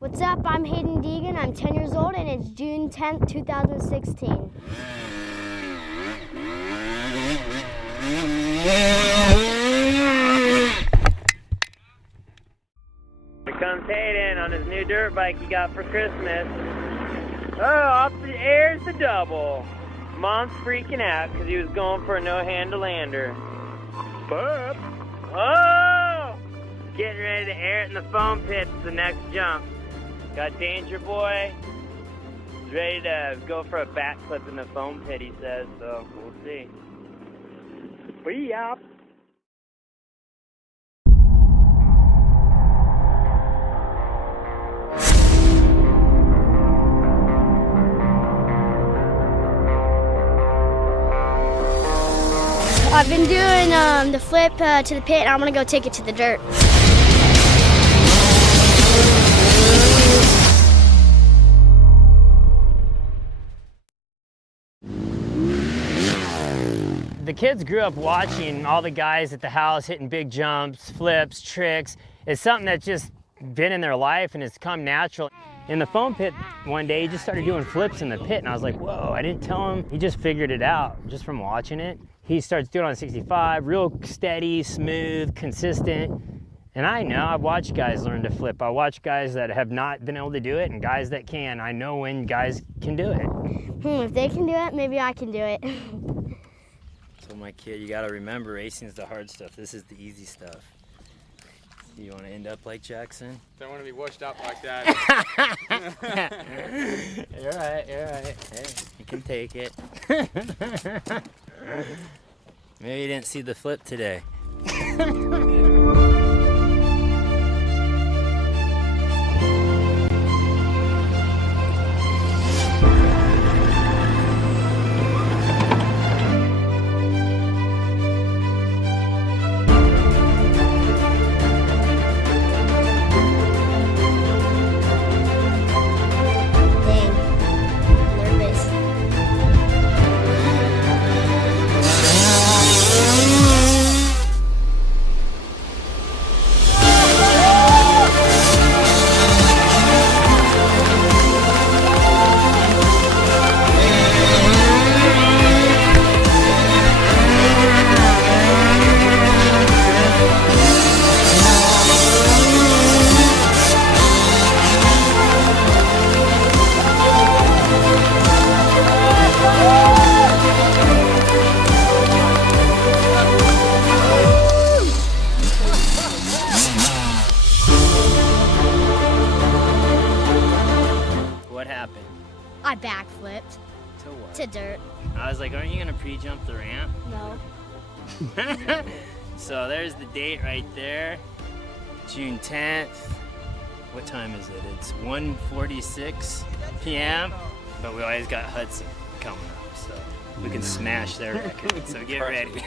What's up? I'm Haiden Deegan. I'm 10 years old and it's June 10th, 2016. Here comes Haiden on his new dirt bike he got for Christmas. Oh, off the air's the double. Mom's freaking out because he was going for a no-handle lander. Burp. Oh! Getting ready to air it in the foam pits the next jump. Got Danger Boy. He's ready to go for a backflip in the foam pit, he says, so we'll see. Wee up. I've been doing the flip to the pit and I'm gonna go take it to the dirt. The kids grew up watching all the guys at the house hitting big jumps, flips, tricks. It's something that's just been in their life and it's come natural. In the foam pit one day, he just started doing flips in the pit and I was like, whoa, I didn't tell him. He just figured it out just from watching it. He starts doing it on 65, real steady, smooth, consistent. And I know, I've watched guys learn to flip. I watch guys that have not been able to do it and guys that can. I know when guys can do it. If they can do it, maybe I can do it. So my kid, you gotta remember, racing's the hard stuff. This is the easy stuff. You want to end up like Jackson? Don't want to be washed up like that. You're right, you're right. Hey, you can take it. Maybe you didn't see the flip today. I backflipped. To what? To dirt. I was like, aren't you gonna pre-jump the ramp? No. So there's the date right there. June 10th. What time is it? It's 1:46 p.m. But we always got Hudson coming up, so we can smash their record. So get ready.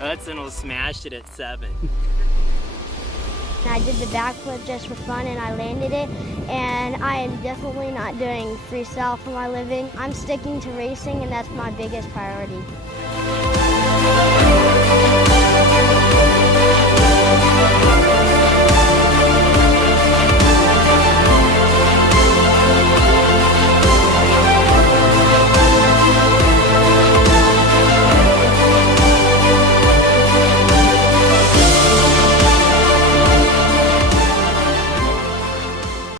Hudson will smash it at 7. I did the backflip just for fun and I landed it, and I am definitely not doing freestyle for my living. I'm sticking to racing and that's my biggest priority.